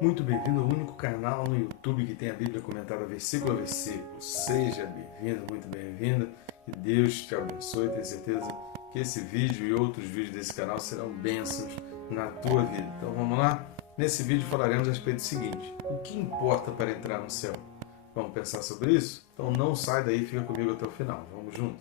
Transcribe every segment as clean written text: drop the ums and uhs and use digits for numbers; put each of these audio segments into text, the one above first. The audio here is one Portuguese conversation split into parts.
Muito bem-vindo ao único canal no YouTube que tem a Bíblia comentada versículo a versículo. Seja bem-vindo, muito bem-vinda. Que Deus te abençoe. Tenho certeza que esse vídeo e outros vídeos desse canal serão bênçãos na tua vida. Então vamos lá? Nesse vídeo falaremos a respeito do seguinte: o que importa para entrar no céu? Vamos pensar sobre isso? Então não sai daí, fica comigo até o final. Vamos juntos?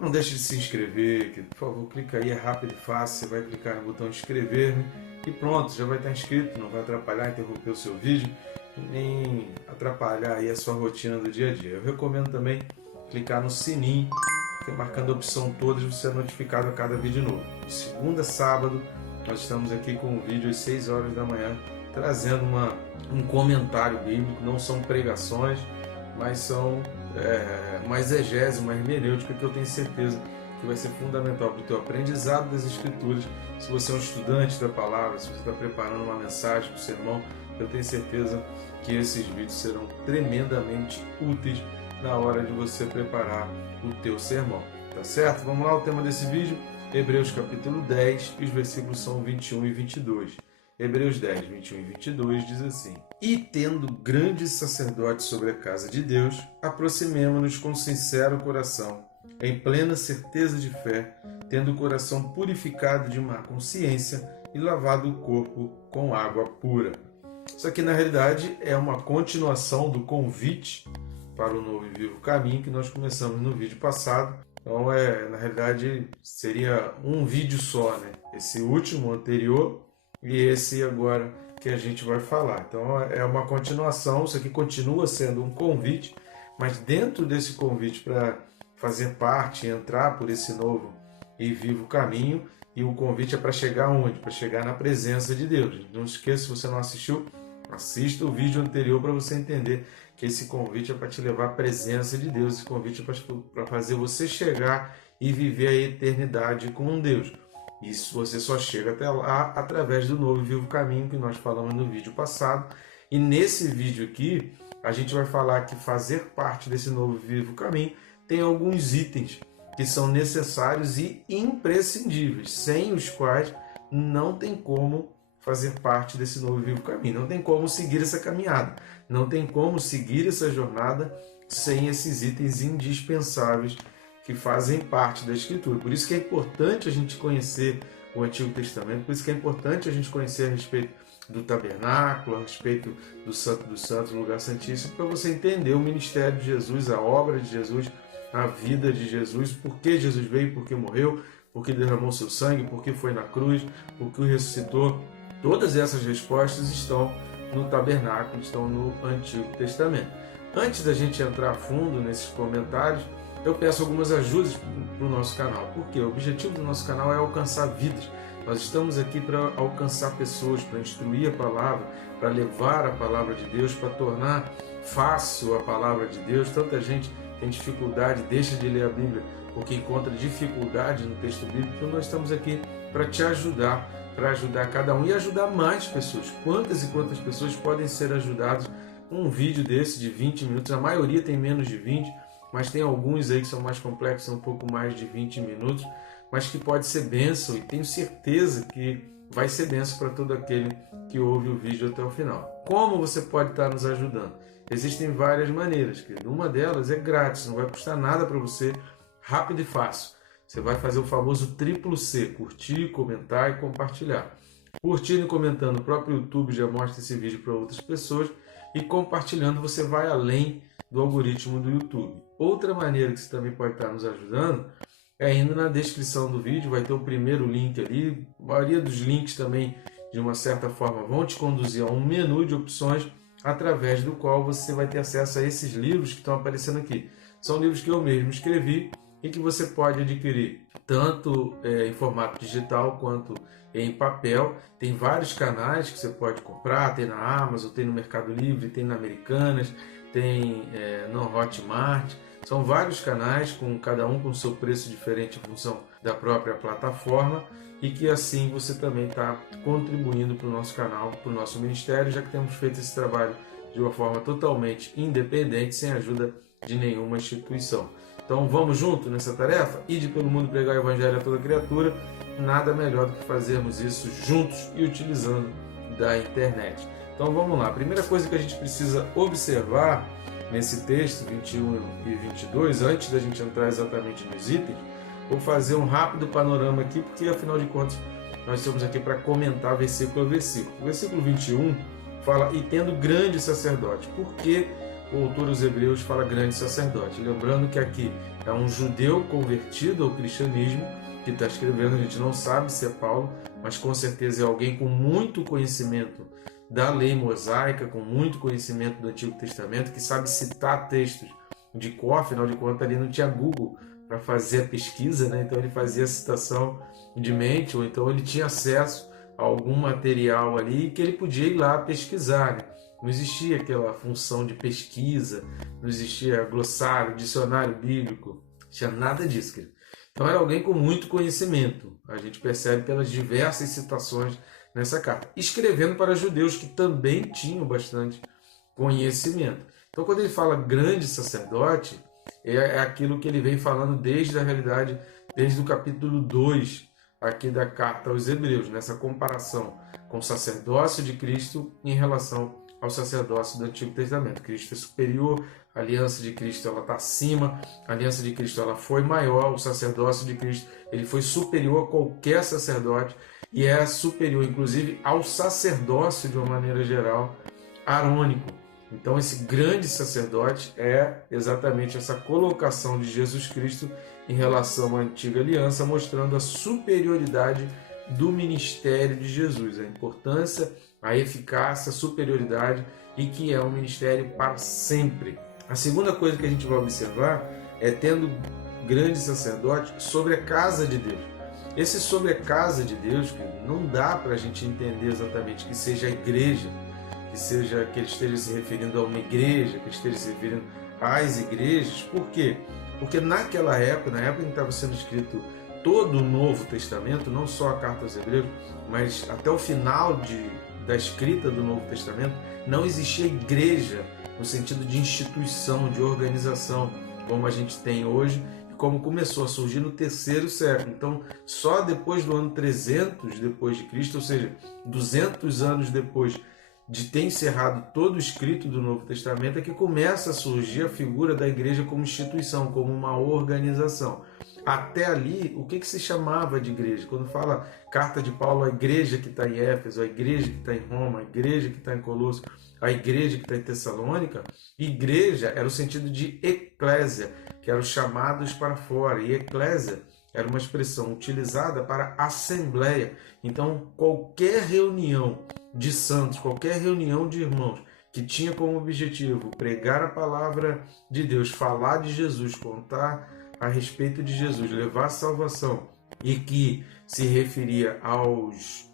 Não deixe de se inscrever, que, por favor, clica aí, é rápido e fácil. Você vai clicar no botão inscrever-me e pronto, já vai estar inscrito. Não vai atrapalhar, interromper o seu vídeo, nem atrapalhar aí a sua rotina do dia a dia. Eu recomendo também clicar no sininho, que é marcando a opção todas, você é notificado a cada vídeo novo. De segunda a sábado, nós estamos aqui com um vídeo às 6 horas da manhã, trazendo um comentário bíblico. Não são pregações, mas são uma exegese, uma hermenêutica que eu tenho certeza que vai ser fundamental para o teu aprendizado das Escrituras. Se você é um estudante da palavra, se você está preparando uma mensagem para o sermão, eu tenho certeza que esses vídeos serão tremendamente úteis na hora de você preparar o teu sermão. Tá certo? Vamos lá, o tema desse vídeo, Hebreus capítulo 10, e os versículos são 21 e 22. Hebreus 10, 21 e 22 diz assim: E tendo grandes sacerdotes sobre a casa de Deus, aproximemo-nos com sincero coração, em plena certeza de fé, tendo o coração purificado de má consciência e lavado o corpo com água pura. Isso aqui, na realidade, é uma continuação do convite para o novo e vivo caminho que nós começamos no vídeo passado. Então, na realidade, seria um vídeo só, né? Esse último, anterior, e esse agora que a gente vai falar. Então é uma continuação, isso aqui continua sendo um convite, mas dentro desse convite para fazer parte, entrar por esse novo e vivo caminho, e o convite é para chegar onde? Para chegar na presença de Deus. Não esqueça, se você não assistiu, assista o vídeo anterior para você entender que esse convite é para te levar à presença de Deus, esse convite é para fazer você chegar e viver a eternidade com Deus. Isso você só chega até lá através do novo e vivo caminho que nós falamos no vídeo passado. E nesse vídeo aqui, a gente vai falar que fazer parte desse novo e vivo caminho tem alguns itens que são necessários e imprescindíveis, sem os quais não tem como fazer parte desse novo e vivo caminho. Não tem como seguir essa caminhada. Não tem como seguir essa jornada sem esses itens indispensáveis que fazem parte da Escritura. Por isso que é importante a gente conhecer o Antigo Testamento, por isso que é importante a gente conhecer a respeito do tabernáculo, a respeito do Santo dos Santos, o lugar santíssimo, para você entender o ministério de Jesus, a obra de Jesus, a vida de Jesus, por que Jesus veio, por que morreu, por que derramou seu sangue, por que foi na cruz, por que ressuscitou. Todas essas respostas estão no tabernáculo, estão no Antigo Testamento. Antes da gente entrar a fundo nesses comentários, eu peço algumas ajudas para o nosso canal, porque o objetivo do nosso canal é alcançar vidas. Nós estamos aqui para alcançar pessoas, para instruir a palavra, para levar a palavra de Deus, para tornar fácil a palavra de Deus. Tanta gente tem dificuldade, deixa de ler a Bíblia porque encontra dificuldade no texto bíblico. Então nós estamos aqui para te ajudar, para ajudar cada um e ajudar mais pessoas. Quantas e quantas pessoas podem ser ajudadas com um vídeo desse de 20 minutos? A maioria tem menos de 20, mas tem alguns aí que são mais complexos, um pouco mais de 20 minutos, mas que pode ser bênção, e tenho certeza que vai ser bênção para todo aquele que ouve o vídeo até o final. Como você pode estar nos ajudando? Existem várias maneiras, querido. Uma delas é grátis, não vai custar nada para você, rápido e fácil. Você vai fazer o famoso triplo C: curtir, comentar e compartilhar. Curtindo e comentando, o próprio YouTube já mostra esse vídeo para outras pessoas, e compartilhando você vai além do algoritmo do YouTube. Outra maneira que você também pode estar nos ajudando é indo na descrição do vídeo, vai ter o primeiro link ali. A maioria dos links também, de uma certa forma, vão te conduzir a um menu de opções através do qual você vai ter acesso a esses livros que estão aparecendo aqui. São livros que eu mesmo escrevi e que você pode adquirir tanto em formato digital quanto em papel. Tem vários canais que você pode comprar, tem na Amazon, tem no Mercado Livre, tem na Americanas, tem no Hotmart. São vários canais, com cada um com seu preço diferente em função da própria plataforma, e que assim você também está contribuindo para o nosso canal, para o nosso ministério, já que temos feito esse trabalho de uma forma totalmente independente, sem a ajuda de nenhuma instituição. Então vamos junto nessa tarefa? Ide pelo mundo pregar o evangelho a toda criatura. Nada melhor do que fazermos isso juntos e utilizando da internet. Então vamos lá. A primeira coisa que a gente precisa observar nesse texto 21 e 22, antes da gente entrar exatamente nos itens, vou fazer um rápido panorama aqui, porque afinal de contas nós estamos aqui para comentar versículo a versículo. O versículo 21 fala, e tendo grande sacerdote. Por que o autor dos Hebreus fala grande sacerdote? Lembrando que aqui é um judeu convertido ao cristianismo que está escrevendo, a gente não sabe se é Paulo, mas com certeza é alguém com muito conhecimento da lei mosaica, com muito conhecimento do Antigo Testamento, que sabe citar textos de cor, afinal de contas ali não tinha Google para fazer a pesquisa, né? Então ele fazia a citação de mente, ou então ele tinha acesso a algum material ali que ele podia ir lá pesquisar, né? Não existia aquela função de pesquisa, não existia glossário, dicionário bíblico, não tinha nada disso, querido. Então era alguém com muito conhecimento, a gente percebe pelas diversas citações nessa carta, escrevendo para judeus que também tinham bastante conhecimento. Então quando ele fala grande sacerdote, é aquilo que ele vem falando desde a realidade, desde o capítulo 2 aqui da carta aos Hebreus, nessa comparação com o sacerdócio de Cristo em relação ao sacerdócio do Antigo Testamento. Cristo é superior, a aliança de Cristo ela está acima, a aliança de Cristo ela foi maior, o sacerdócio de Cristo ele foi superior a qualquer sacerdote e é superior, inclusive, ao sacerdócio de uma maneira geral, arônico. Então esse grande sacerdote é exatamente essa colocação de Jesus Cristo em relação à antiga aliança, mostrando a superioridade do ministério de Jesus, a importância, a eficácia, a superioridade e que é um ministério para sempre. A segunda coisa que a gente vai observar é tendo grande sacerdote sobre a casa de Deus. Esse sobre a casa de Deus, que não dá para a gente entender exatamente que seja a igreja, que seja que ele esteja se referindo a uma igreja, que ele esteja se referindo às igrejas. Por quê? Porque naquela época, na época em que estava sendo escrito todo o Novo Testamento, não só a carta aos Hebreus, mas até o final da escrita do Novo Testamento, não existia igreja no sentido de instituição, de organização, como a gente tem hoje, e como começou a surgir no terceiro século. Então, só depois do ano 300 depois de Cristo, ou seja, 200 anos depois de ter encerrado todo o escrito do Novo Testamento, é que começa a surgir a figura da igreja como instituição, como uma organização. Até ali, o que se chamava de igreja? Quando fala carta de Paulo, a igreja que está em Éfeso, a igreja que está em Roma, a igreja que está em Colosso, a igreja que está em Tessalônica, igreja era o sentido de eclésia, que eram os chamados para fora, e eclésia era uma expressão utilizada para assembleia. Então, qualquer reunião de santos, qualquer reunião de irmãos que tinha como objetivo pregar a palavra de Deus, falar de Jesus, contar a respeito de Jesus, levar a salvação e que se referia aos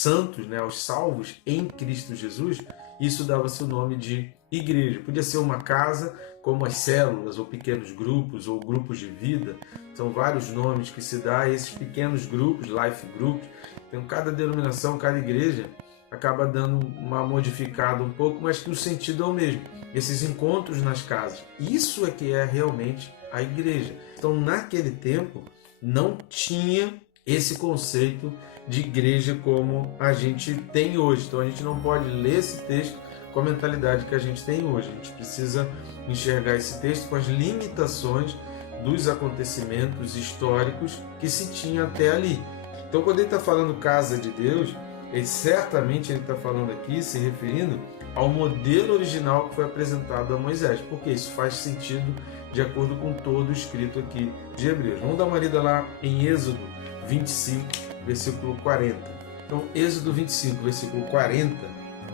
santos, né, aos salvos em Cristo Jesus, isso dava-se o nome de igreja. Podia ser uma casa, como as células, ou pequenos grupos, ou grupos de vida. São vários nomes que se dá a esses pequenos grupos, life groups. Então, cada denominação, cada igreja acaba dando uma modificada um pouco, mas que o sentido é o mesmo. Esses encontros nas casas. Isso é que é realmente a igreja. Então, naquele tempo, não tinha esse conceito de igreja como a gente tem hoje. Então, a gente não pode ler esse texto com a mentalidade que a gente tem hoje. A gente precisa enxergar esse texto com as limitações dos acontecimentos históricos que se tinha até ali. Então, quando ele está falando casa de Deus, ele está falando aqui, se referindo ao modelo original que foi apresentado a Moisés, porque isso faz sentido de acordo com todo o escrito aqui de Hebreus. Vamos dar uma lida lá em Êxodo 25, versículo 40. Então, Êxodo 25, versículo 40,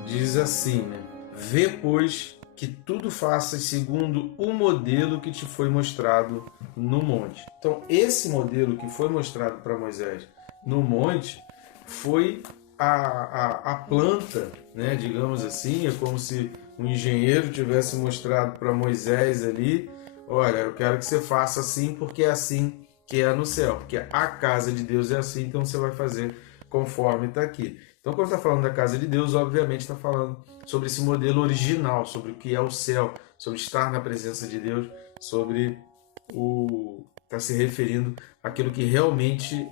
diz assim, né? Vê, pois, que tudo faças segundo o modelo que te foi mostrado no monte. Então, esse modelo que foi mostrado para Moisés no monte foi a planta, né? Digamos assim, é como se um engenheiro tivesse mostrado para Moisés ali, olha, eu quero que você faça assim porque é assim que é no céu, porque a casa de Deus é assim, então você vai fazer conforme está aqui. Então, quando está falando da casa de Deus, obviamente está falando sobre esse modelo original, sobre o que é o céu, sobre estar na presença de Deus, sobre está se referindo àquilo que realmente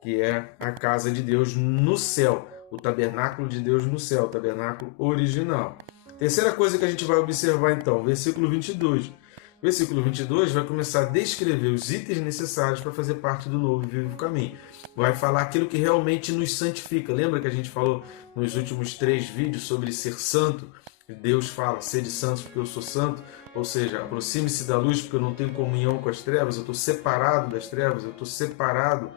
que é a casa de Deus no céu, o tabernáculo de Deus no céu, o tabernáculo original. Terceira coisa que a gente vai observar então, versículo 22. Versículo 22 vai começar a descrever os itens necessários para fazer parte do novo e vivo caminho. Vai falar aquilo que realmente nos santifica. Lembra que a gente falou nos últimos 3 vídeos sobre ser santo? Deus fala, sede santos porque eu sou santo. Ou seja, aproxime-se da luz porque eu não tenho comunhão com as trevas. Eu estou separado das trevas, eu estou separado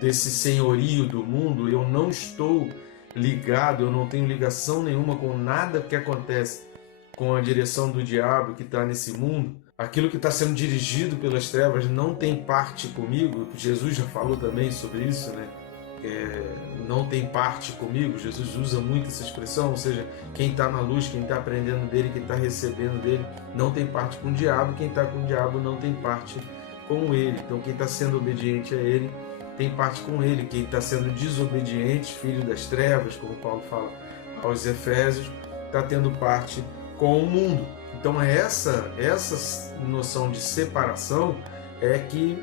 desse senhorio do mundo. Eu não estou ligado, eu não tenho ligação nenhuma com nada que acontece com a direção do diabo que está nesse mundo. Aquilo que está sendo dirigido pelas trevas não tem parte comigo. Jesus já falou também sobre isso, né? Não tem parte comigo. Jesus usa muito essa expressão, ou seja, quem está na luz, quem está aprendendo dele, quem está recebendo dele, não tem parte com o diabo. Quem está com o diabo não tem parte com ele. Então quem está sendo obediente a ele tem parte com ele. Quem está sendo desobediente, filho das trevas, como Paulo fala aos Efésios, está tendo parte com o mundo. Então essa noção de separação que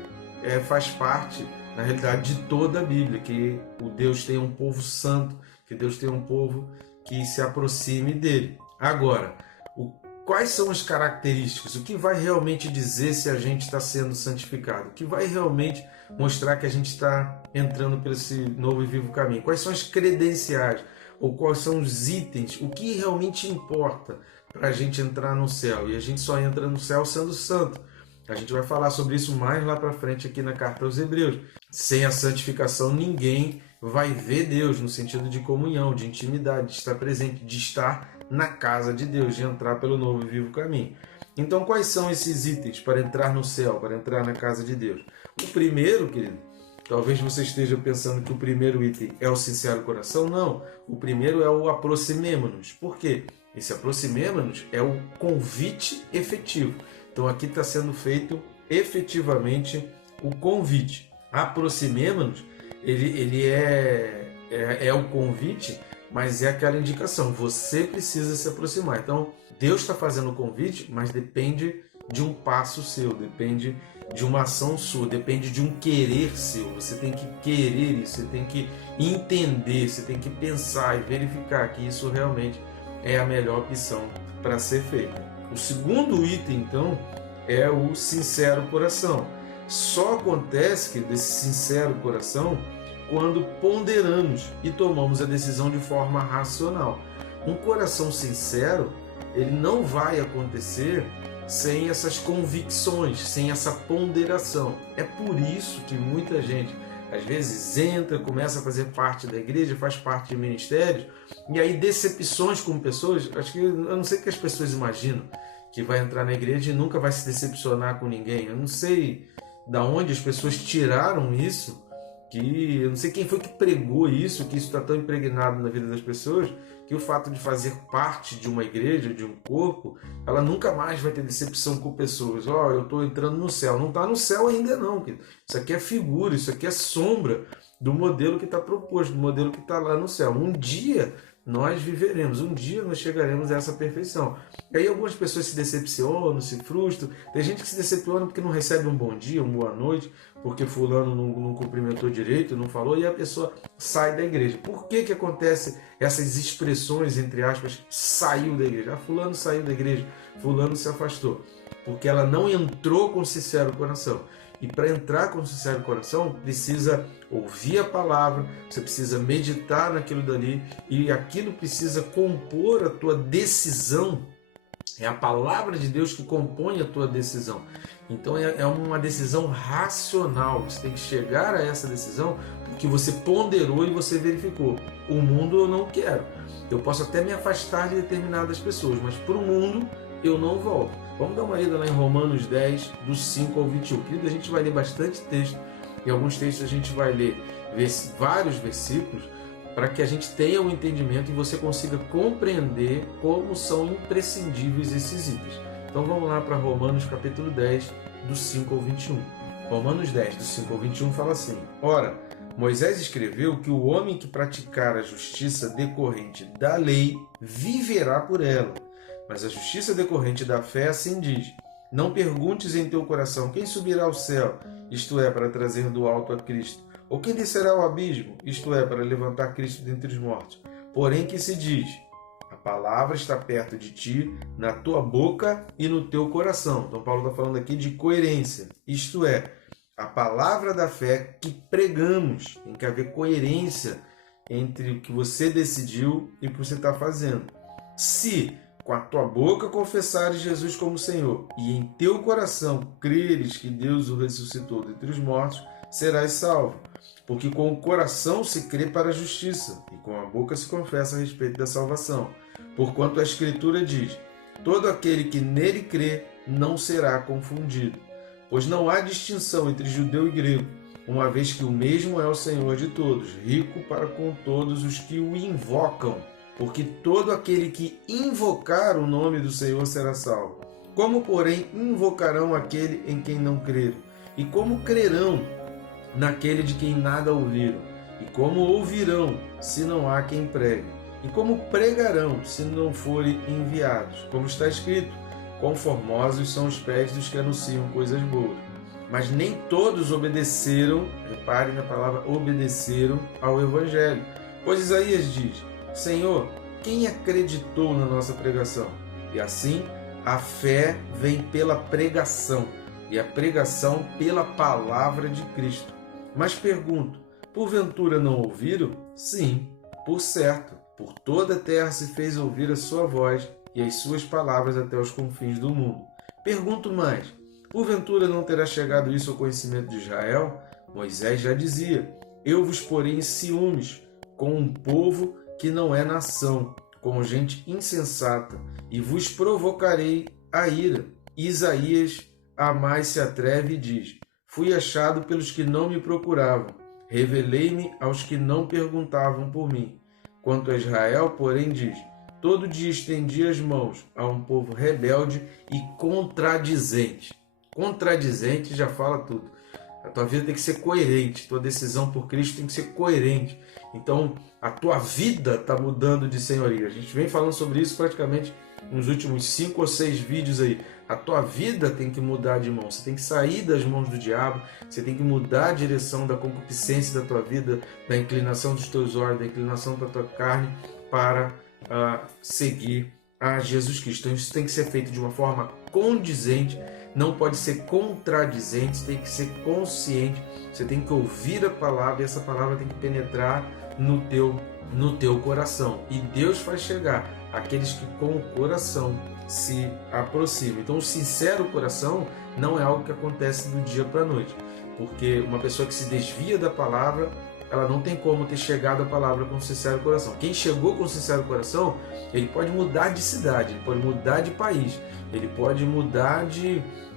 faz parte, na realidade, de toda a Bíblia, que o Deus tem um povo santo, que Deus tem um povo que se aproxime dele. Agora, quais são as características? O que vai realmente dizer se a gente está sendo santificado? O que vai realmente mostrar que a gente está entrando por esse novo e vivo caminho? Quais são as credenciais? Ou quais são os itens? O que realmente importa para a gente entrar no céu? E a gente só entra no céu sendo santo. A gente vai falar sobre isso mais lá para frente aqui na carta aos Hebreus. Sem a santificação, ninguém vai ver Deus, no sentido de comunhão, de intimidade, de estar presente, de estar na casa de Deus, de entrar pelo novo e vivo caminho. Então, quais são esses itens para entrar no céu, para entrar na casa de Deus? O primeiro, querido, talvez você esteja pensando que o primeiro item é o sincero coração. Não, o primeiro é o aproximemo-nos. Por quê? Esse aproximemo-nos é o convite efetivo. Então aqui está sendo feito efetivamente o convite. Aproximemo-nos, ele é o convite, mas é aquela indicação. Você precisa se aproximar. Então Deus está fazendo o convite, mas depende de um passo seu, depende de uma ação sua, depende de um querer seu. Você tem que querer isso, você tem que entender, você tem que pensar e verificar que isso realmente é a melhor opção para ser feita. O segundo item, então, é o sincero coração. Só acontece que desse sincero coração quando ponderamos e tomamos a decisão de forma racional. Um coração sincero, ele não vai acontecer sem essas convicções, sem essa ponderação. É por isso que muita gente, às vezes, entra, começa a fazer parte da igreja, faz parte de ministérios, e aí decepções com pessoas, eu não sei o que as pessoas imaginam, que vai entrar na igreja e nunca vai se decepcionar com ninguém. Eu não sei da onde as pessoas tiraram isso, eu não sei quem foi que pregou isso, que isso está tão impregnado na vida das pessoas, que o fato de fazer parte de uma igreja, de um corpo, ela nunca mais vai ter decepção com pessoas. Eu estou entrando no céu. Não está no céu ainda não. Isso aqui é figura, isso aqui é sombra do modelo que está proposto, do modelo que está lá no céu. Um dia nós viveremos, um dia nós chegaremos a essa perfeição. E aí algumas pessoas se decepcionam, se frustram. Tem gente que se decepciona porque não recebe um bom dia, uma boa noite, porque fulano não cumprimentou direito, não falou, e a pessoa sai da igreja. Por que acontece essas expressões, entre aspas, saiu da igreja? Fulano saiu da igreja, fulano se afastou. Porque ela não entrou com sincero coração. E para entrar com sincero coração, precisa ouvir a palavra, você precisa meditar naquilo dali, e aquilo precisa compor a tua decisão. É a palavra de Deus que compõe a tua decisão. Então é uma decisão racional. Você tem que chegar a essa decisão porque você ponderou e você verificou. O mundo eu não quero. Eu posso até me afastar de determinadas pessoas, mas para o mundo eu não volto. Vamos dar uma lida lá em Romanos 10, dos 5 ao 21. Querido, a gente vai ler bastante texto. Em alguns textos a gente vai ler vários versículos para que a gente tenha um entendimento e você consiga compreender como são imprescindíveis esses itens. Então vamos lá para Romanos capítulo 10, dos 5 ao 21. Romanos 10, dos 5 ao 21 fala assim: Ora, Moisés escreveu que o homem que praticar a justiça decorrente da lei viverá por ela. Mas a justiça decorrente da fé assim diz: não perguntes em teu coração quem subirá ao céu, isto é, para trazer do alto a Cristo, ou quem descerá ao abismo, isto é, para levantar Cristo dentre os mortos. Porém que se diz: a palavra está perto de ti, na tua boca e no teu coração. Então Paulo está falando aqui de coerência, isto é, a palavra da fé que pregamos. Tem que haver coerência entre o que você decidiu e o que você está fazendo. Se com a tua boca confessares Jesus como Senhor e em teu coração creres que Deus o ressuscitou dentre os mortos, serás salvo. Porque com o coração se crê para a justiça e com a boca se confessa a respeito da salvação. Porquanto a Escritura diz: todo aquele que nele crê não será confundido. Pois não há distinção entre judeu e grego, uma vez que o mesmo é o Senhor de todos, rico para com todos os que o invocam. Porque todo aquele que invocar o nome do Senhor será salvo. Como, porém, invocarão aquele em quem não creram? E como crerão naquele de quem nada ouviram? E como ouvirão, se não há quem pregue? E como pregarão, se não forem enviados? Como está escrito: quão formosos são os pés dos que anunciam coisas boas. Mas nem todos obedeceram, reparem na palavra obedeceram, ao Evangelho. Pois Isaías diz: Senhor, quem acreditou na nossa pregação? E assim, a fé vem pela pregação, e a pregação pela palavra de Cristo. Mas pergunto, porventura não ouviram? Sim, por certo. Por toda a terra se fez ouvir a sua voz e as suas palavras até os confins do mundo. Pergunto mais, porventura não terá chegado isso ao conhecimento de Israel? Moisés já dizia: eu vos porei em ciúmes com um povo que não é nação, com gente insensata, e vos provocarei a ira. Isaías a mais se atreve e diz: fui achado pelos que não me procuravam, revelei-me aos que não perguntavam por mim. Quanto a Israel, porém, diz: todo dia estendi as mãos a um povo rebelde e contradizente. Contradizente já fala tudo. A tua vida tem que ser coerente, tua decisão por Cristo tem que ser coerente. Então, a tua vida está mudando de senhoria. A gente vem falando sobre isso praticamente nos últimos 5 ou 6 vídeos aí. A tua vida tem que mudar de mão. Você tem que sair das mãos do diabo. Você tem que mudar a direção da concupiscência da tua vida, da inclinação dos teus olhos, da inclinação da tua carne para seguir a Jesus Cristo. Então, isso tem que ser feito de uma forma condizente. Não pode ser contradizente, tem que ser consciente, você tem que ouvir a palavra e essa palavra tem que penetrar no teu coração. E Deus faz chegar àqueles que com o coração se aproximam. Então o sincero coração não é algo que acontece do dia para a noite, porque uma pessoa que se desvia da palavra, ela não tem como ter chegado à palavra com sincero coração. Quem chegou com sincero coração, ele pode mudar de cidade, ele pode mudar de país, ele pode mudar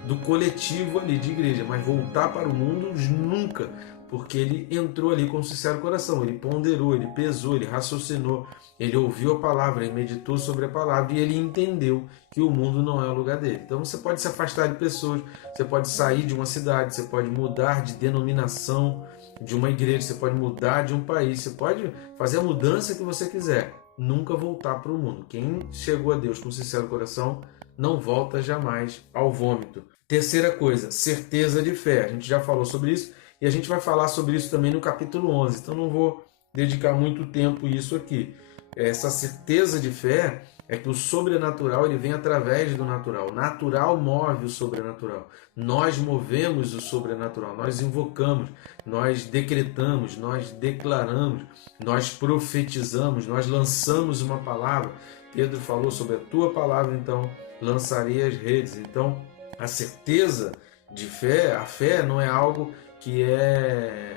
do coletivo ali de igreja, mas voltar para o mundo nunca, porque ele entrou ali com sincero coração, ele ponderou, ele pesou, ele raciocinou, ele ouviu a palavra, ele meditou sobre a palavra e ele entendeu que o mundo não é o lugar dele. Então você pode se afastar de pessoas, você pode sair de uma cidade, você pode mudar de denominação de uma igreja, você pode mudar de um país, você pode fazer a mudança que você quiser, nunca voltar para o mundo. Quem chegou a Deus com sincero coração não volta jamais ao vômito. Terceira coisa, certeza de fé. A gente já falou sobre isso e a gente vai falar sobre isso também no capítulo 11, então não vou dedicar muito tempo a isso aqui. Essa certeza de fé é que o sobrenatural ele vem através do natural. O natural move o sobrenatural. Nós movemos o sobrenatural, nós invocamos, nós decretamos, nós declaramos, nós profetizamos, nós lançamos uma palavra. Pedro falou sobre a tua palavra, então lançarei as redes. Então, a certeza de fé, a fé não é algo que é,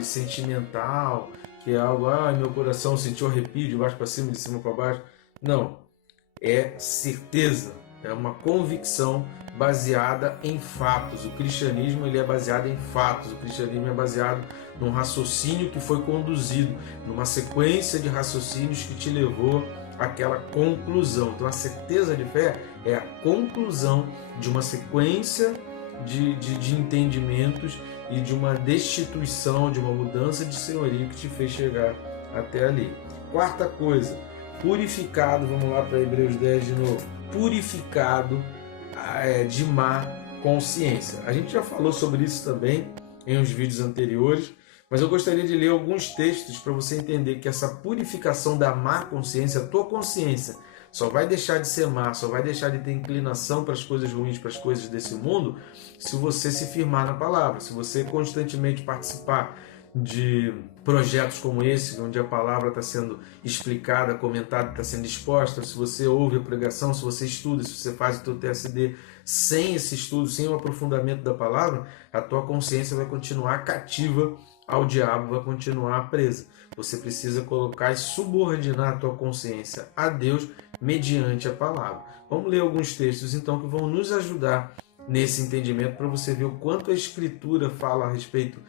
sentimental, que é algo, meu coração sentiu arrepio de baixo para cima, de cima para baixo. Não, é certeza, é uma convicção baseada em fatos. O cristianismo ele é baseado em fatos, o cristianismo é baseado num raciocínio que foi conduzido, numa sequência de raciocínios que te levou àquela conclusão. Então a certeza de fé é a conclusão de uma sequência de entendimentos e de uma destituição, de uma mudança de senhorio que te fez chegar até ali. Quarta coisa, purificado, vamos lá para Hebreus 10 de novo, purificado de má consciência. A gente já falou sobre isso também em uns vídeos anteriores, mas eu gostaria de ler alguns textos para você entender que essa purificação da má consciência, a tua consciência, só vai deixar de ser má, só vai deixar de ter inclinação para as coisas ruins, para as coisas desse mundo, se você se firmar na palavra, se você constantemente participar de projetos como esse, onde a palavra está sendo explicada, comentada, está sendo exposta, se você ouve a pregação, se você estuda, se você faz o teu TSD sem esse estudo, sem o aprofundamento da palavra, a tua consciência vai continuar cativa ao diabo, vai continuar presa. Você precisa colocar e subordinar a tua consciência a Deus mediante a palavra. Vamos ler alguns textos então que vão nos ajudar nesse entendimento para você ver o quanto a Escritura fala a respeito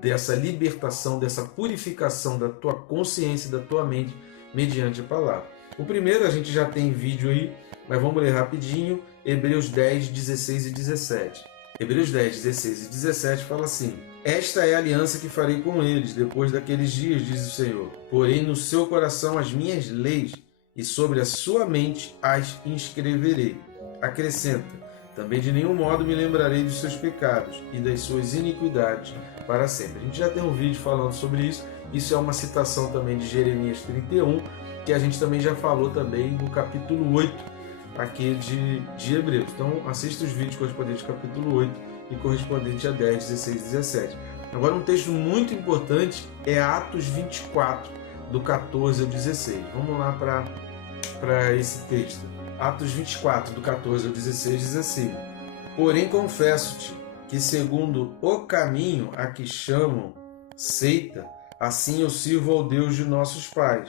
dessa libertação, dessa purificação da tua consciência, da tua mente mediante a palavra. O primeiro a gente já tem vídeo aí, mas vamos ler rapidinho, Hebreus 10, 16 e 17. Hebreus 10, 16 e 17 fala assim: esta é a aliança que farei com eles depois daqueles dias, diz o Senhor. Porém no seu coração as minhas leis e sobre a sua mente as inscreverei. Acrescenta: também de nenhum modo me lembrarei dos seus pecados e das suas iniquidades para sempre. A gente já tem um vídeo falando sobre isso. Isso é uma citação também de Jeremias 31, que a gente também já falou também no capítulo 8 aqui de Hebreus. Então assista os vídeos correspondentes ao capítulo 8 e correspondente a 10, 16 e 17. Agora um texto muito importante é Atos 24, do 14 ao 16. Vamos lá para esse texto. Atos 24, do 14 ao 16, diz assim: porém confesso-te que segundo o caminho a que chamam seita, assim eu sirvo ao Deus de nossos pais,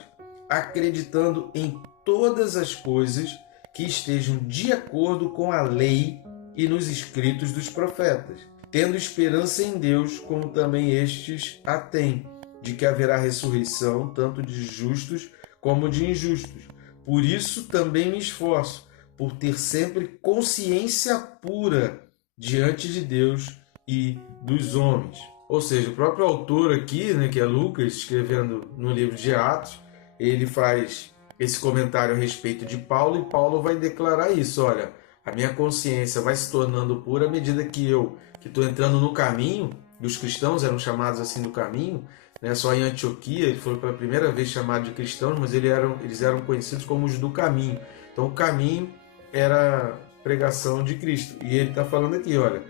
acreditando em todas as coisas que estejam de acordo com a lei e nos escritos dos profetas, tendo esperança em Deus, como também estes a têm, de que haverá ressurreição tanto de justos como de injustos. Por isso também me esforço, por ter sempre consciência pura diante de Deus e dos homens. Ou seja, o próprio autor aqui, que é Lucas, escrevendo no livro de Atos, ele faz esse comentário a respeito de Paulo, e Paulo vai declarar isso: olha, a minha consciência vai se tornando pura à medida que eu estou entrando no caminho, e os cristãos eram chamados assim do caminho, só em Antioquia ele foi pela primeira vez chamado de cristãos, mas eles eram conhecidos como os do caminho. Então o caminho era a pregação de Cristo. E ele está falando aqui, olha,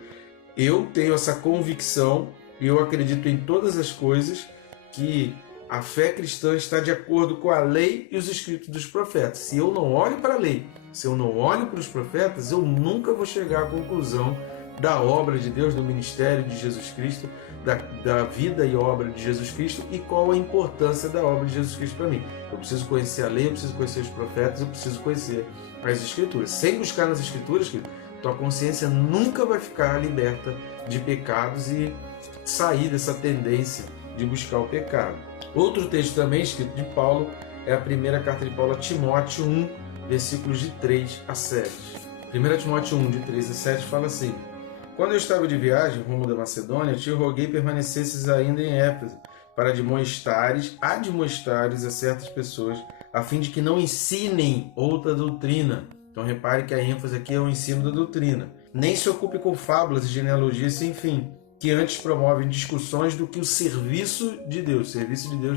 eu tenho essa convicção e eu acredito em todas as coisas que a fé cristã está de acordo com a lei e os escritos dos profetas. Se eu não olho para a lei, se eu não olho para os profetas, eu nunca vou chegar à conclusão da obra de Deus, do ministério de Jesus Cristo, da vida e obra de Jesus Cristo e qual a importância da obra de Jesus Cristo para mim. Eu preciso conhecer a lei, eu preciso conhecer os profetas, eu preciso conhecer as Escrituras. Sem buscar nas Escrituras, tua consciência nunca vai ficar liberta de pecados e sair dessa tendência de buscar o pecado. Outro texto também escrito de Paulo é a primeira carta de Paulo a Timóteo 1, versículos de 3 a 7. 1 Timóteo 1, de 3 a 7 fala assim: quando eu estava de viagem rumo da Macedônia, te roguei permanecesses ainda em Éfeso, para admoestares a certas pessoas, a fim de que não ensinem outra doutrina. Então repare que a ênfase aqui é o ensino da doutrina. Nem se ocupe com fábulas e genealogias sem fim, que antes promovem discussões do que o serviço de Deus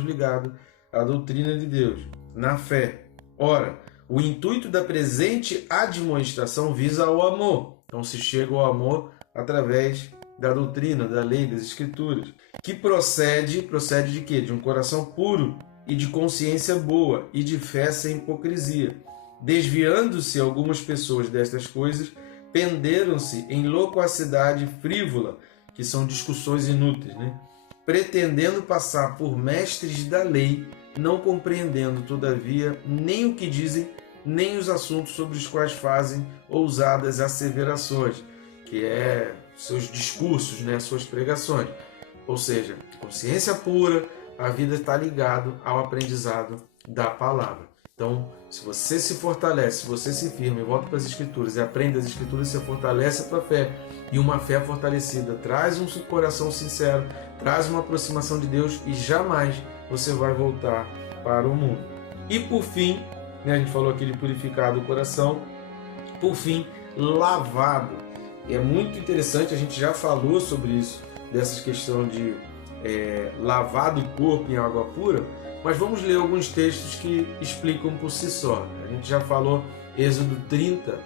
ligado à doutrina de Deus, na fé. Ora, o intuito da presente admoestação visa ao amor. Então se chega ao amor através da doutrina, da lei, das escrituras, que procede de quê? De um coração puro e de consciência boa e de fé sem hipocrisia. Desviando-se algumas pessoas destas coisas, penderam-se em loquacidade frívola, que são discussões inúteis, pretendendo passar por mestres da lei, não compreendendo, todavia, nem o que dizem, nem os assuntos sobre os quais fazem ousadas asseverações, que é seus discursos, suas pregações. Ou seja, consciência pura, a vida está ligada ao aprendizado da palavra. Então, se você se fortalece, se você se firma e volta para as Escrituras e aprende as Escrituras, você fortalece a tua fé. E uma fé fortalecida traz um coração sincero, traz uma aproximação de Deus e jamais você vai voltar para o mundo. E por fim, né? A gente falou aqui de purificado o coração. Por fim, lavado. E é muito interessante, a gente já falou sobre isso, dessa questão de lavar do corpo em água pura, mas vamos ler alguns textos que explicam por si só. A gente já falou Êxodo 30,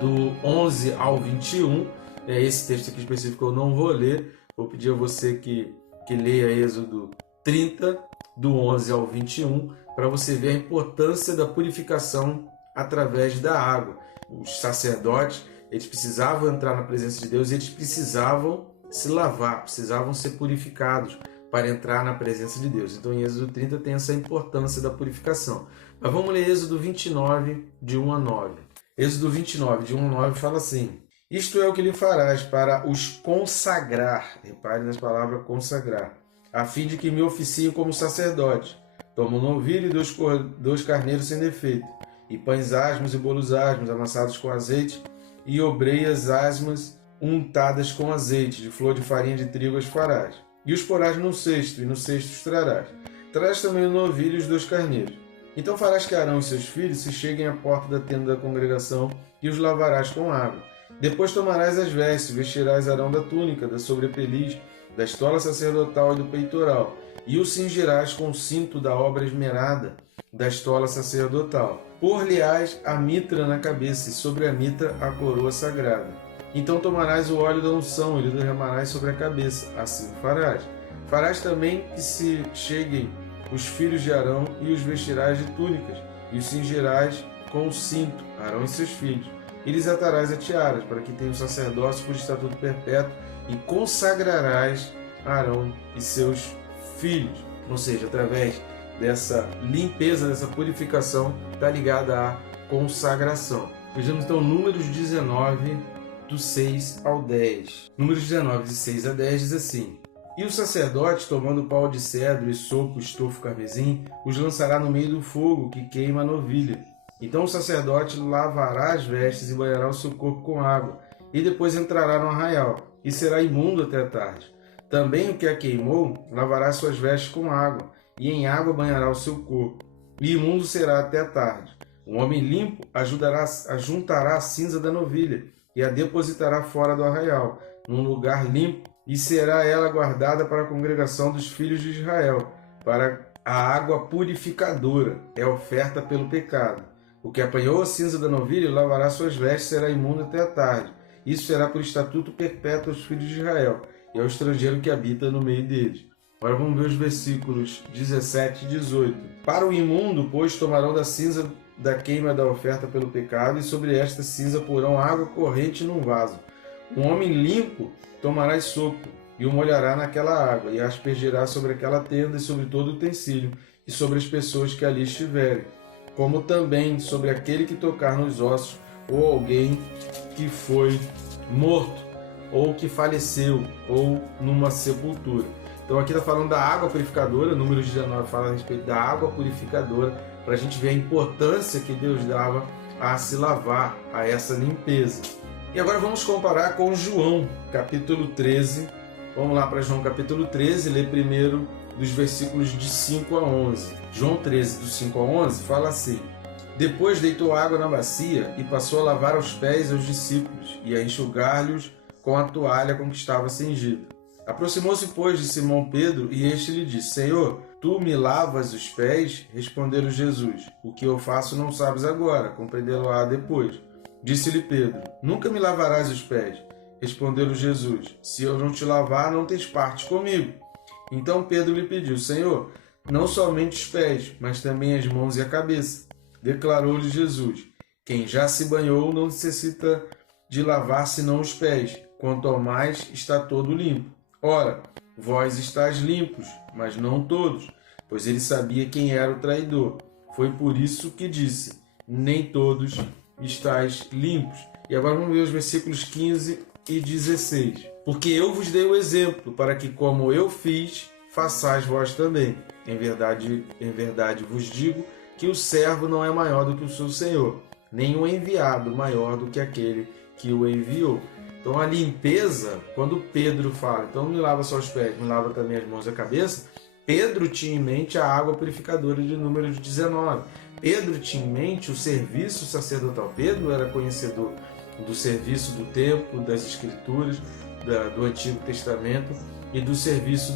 do 11 ao 21, esse texto aqui específico eu não vou ler, vou pedir a você que leia Êxodo 30, do 11 ao 21, para você ver a importância da purificação através da água. Os sacerdotes, eles precisavam entrar na presença de Deus, eles precisavam se lavar, precisavam ser purificados para entrar na presença de Deus. Então em Êxodo 30 tem essa importância da purificação. Mas vamos ler Êxodo 29, de 1 a 9. Êxodo 29, de 1 a 9 fala assim: Isto é o que lhe farás para os consagrar, repare nas palavras consagrar, a fim de que me oficiem como sacerdote. Toma um novilho e dois carneiros sem defeito, e pães asmos e bolos asmos amassados com azeite, e obreias asmas untadas com azeite, de flor de farinha de trigo as farás. E os porás num cesto, e no cesto os trarás. Trarás também o novilho e os dois carneiros. Então farás que Arão e seus filhos se cheguem à porta da tenda da congregação, e os lavarás com água. Depois tomarás as vestes, vestirás Arão da túnica, da sobrepeliz, da estola sacerdotal e do peitoral, e o cingirás com o cinto da obra esmerada da estola sacerdotal. Por-lhe-ás a mitra na cabeça, e sobre a mitra a coroa sagrada. Então tomarás o óleo da unção e lhe derramarás sobre a cabeça, assim farás. Farás também que se cheguem os filhos de Arão, e os vestirás de túnicas, e os cingirás com o cinto, Arão e seus filhos. E lhes atarás a tiaras, para que tenham sacerdócio por estatuto perpétuo, e consagrarás Arão e seus filhos. Ou seja, através dessa limpeza, dessa purificação, está ligada à consagração. Vejamos então Números 19, do 6 ao 10. Números 19, de 6 a 10 diz assim: E o sacerdote, tomando pau de cedro e sopo, estofo carmesim, os lançará no meio do fogo que queima a novilha. Então o sacerdote lavará as vestes e banhará o seu corpo com água, e depois entrará no arraial, e será imundo até a tarde. Também o que a queimou lavará suas vestes com água, e em água banhará o seu corpo, e imundo será até a tarde. Um homem limpo ajuntará a cinza da novilha, e a depositará fora do arraial, num lugar limpo, e será ela guardada para a congregação dos filhos de Israel, para a água purificadora, é oferta pelo pecado. O que apanhou a cinza da novilha lavará suas vestes, será imundo até a tarde. Isso será por estatuto perpétuo aos filhos de Israel, e ao estrangeiro que habita no meio deles. Agora vamos ver os versículos 17 e 18. Para o imundo, pois, tomarão da cinza da queima da oferta pelo pecado, e sobre esta cinza porão água corrente num vaso. Um homem limpo tomará sopo, e o molhará naquela água, e a aspergirá sobre aquela tenda e sobre todo o utensílio, e sobre as pessoas que ali estiverem, como também sobre aquele que tocar nos ossos, ou alguém que foi morto, ou que faleceu, ou numa sepultura. Então aqui está falando da água purificadora, Números 19 fala a respeito da água purificadora, para a gente ver a importância que Deus dava a se lavar, a essa limpeza. E agora vamos comparar com João, capítulo 13. Vamos lá para João, capítulo 13, ler primeiro dos versículos de 5 a 11. João 13, dos 5 a 11, fala assim: Depois deitou água na bacia e passou a lavar os pés aos discípulos e a enxugar-lhes com a toalha com que estava cingido. Aproximou-se, pois, de Simão Pedro, e este lhe disse: Senhor, tu me lavas os pés? Respondeu Jesus: O que eu faço não sabes agora, compreendê-lo-á depois. Disse-lhe Pedro: Nunca me lavarás os pés. Respondeu-lhe Jesus: Se eu não te lavar, não tens parte comigo. Então Pedro lhe pediu: Senhor, não somente os pés, mas também as mãos e a cabeça. Declarou-lhe Jesus: Quem já se banhou não necessita de lavar senão os pés, quanto ao mais está todo limpo. Ora, vós estáis limpos, mas não todos, pois ele sabia quem era o traidor. Foi por isso que disse: Nem todos estáis limpos. E agora vamos ver os versículos 15 e 16. Porque eu vos dei o exemplo, para que, como eu fiz, façais vós também. Em verdade vos digo que o servo não é maior do que o seu senhor, nem o enviado maior do que aquele que o enviou. Então a limpeza, quando Pedro fala, então me lava só os pés, me lava também as mãos e a cabeça, Pedro tinha em mente a água purificadora de Números 19. Pedro tinha em mente o serviço sacerdotal. Pedro era conhecedor do serviço do templo, das escrituras, do Antigo Testamento e do serviço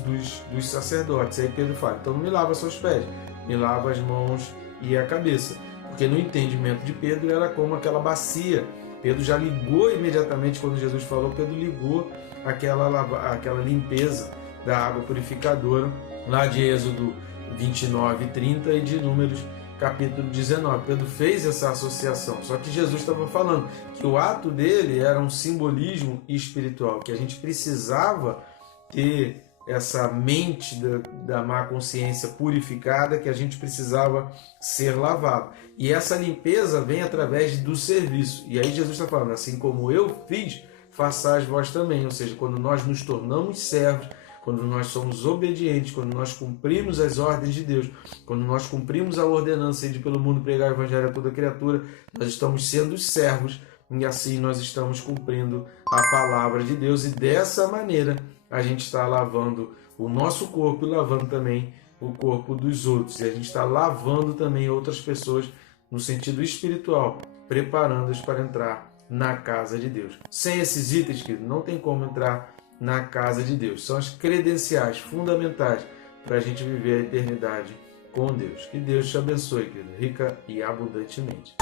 dos sacerdotes. Aí Pedro fala, então não me lava só os pés, me lava as mãos e a cabeça. Porque no entendimento de Pedro era como aquela bacia. Pedro já ligou imediatamente, quando Jesus falou, Pedro ligou aquela limpeza da água purificadora, lá de Êxodo 29 e 30 e de Números capítulo 19. Pedro fez essa associação, só que Jesus estava falando que o ato dele era um simbolismo espiritual, que a gente precisava ter essa mente da má consciência purificada, que a gente precisava ser lavado. E essa limpeza vem através do serviço. E aí Jesus está falando, assim como eu fiz, façais vós também. Ou seja, quando nós nos tornamos servos, quando nós somos obedientes, quando nós cumprimos as ordens de Deus, quando nós cumprimos a ordenança de ir pelo mundo pregar o evangelho a toda criatura, nós estamos sendo servos e assim nós estamos cumprindo a palavra de Deus. E dessa maneira a gente está lavando o nosso corpo e lavando também o corpo dos outros. E a gente está lavando também outras pessoas no sentido espiritual, preparando-as para entrar na casa de Deus. Sem esses itens, querido, não tem como entrar na casa de Deus. São as credenciais fundamentais para a gente viver a eternidade com Deus. Que Deus te abençoe, querido, rica e abundantemente.